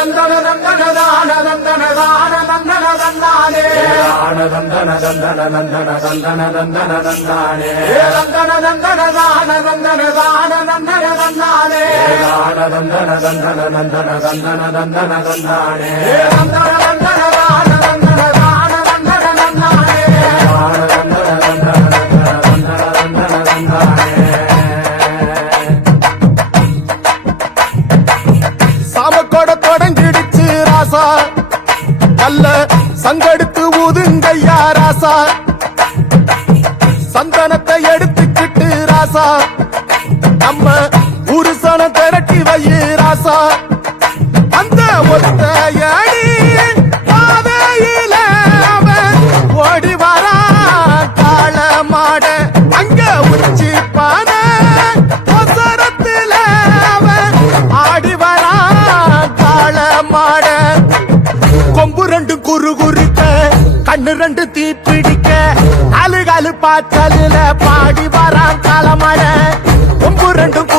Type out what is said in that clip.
தந்தன தந்தன தான தந்தன தான தந்தன தந்தானே தந்தன தந்தன தந்தன தந்தன தந்தன தந்தானே தந்தன தந்தன தான தந்தன தான தந்தன தந்தானே தந்தன தந்தன தந்தன தந்தன தந்தன தந்தானே தந்தன தந்தன தான தந்தன தான தந்தன தந்தானே தந்தன தந்தன தந்தன தந்தன தந்தானே சாமக்கோட தொடங்கிடுச்சு ராசா நல்ல சங்கெடுத்து ஊதுங்கய்யா ராசா சந்தனத்தை எடுத்துக்கிட்டு ராசா நம்ம புருஷன திரட்டி வையு ராசா அந்த ஒத்தையடி பாதையில அவன் ஓடி வரா காள மாட அங்க உச்சி பான ஒசரத்துல அவன் ஆடி வரா காள மாட கொம்பு ரெண்டு குறு குறுக்க கண்ணு ரெண்டு தீ பிடிக்க அழுகழு பாச்சலுல பாடி வரான் காலமழ கொம்பு ரெண்டும்